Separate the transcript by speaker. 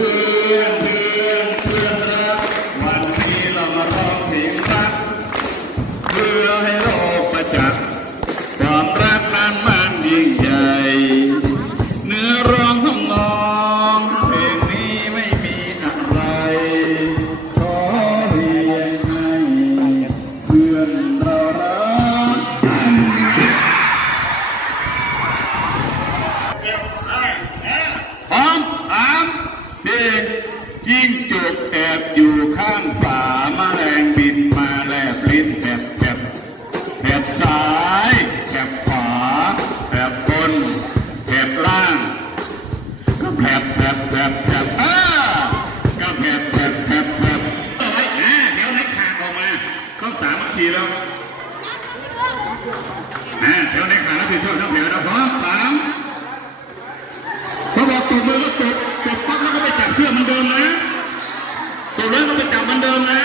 Speaker 1: เจิ้จกแอบอยู่ข้างฝาแมลงบินมาแลบลิ้นแอบแอบแอบซ้ายแอบขวาแอบบนแอบล่าง ก็แผบแผบแผบแผบอ่าก็แผบแผบแผบแผบเอาไว้อ่าเดี๋ยวเล็กขาออกมาเข้าสามัคคีแล้วอ่าเดี๋ยวเล็กขาแล้วคือชอบทั้งแผลนะพร้อมสามเขาบอกตบมือก็ตบ เหมือนเดิมนะ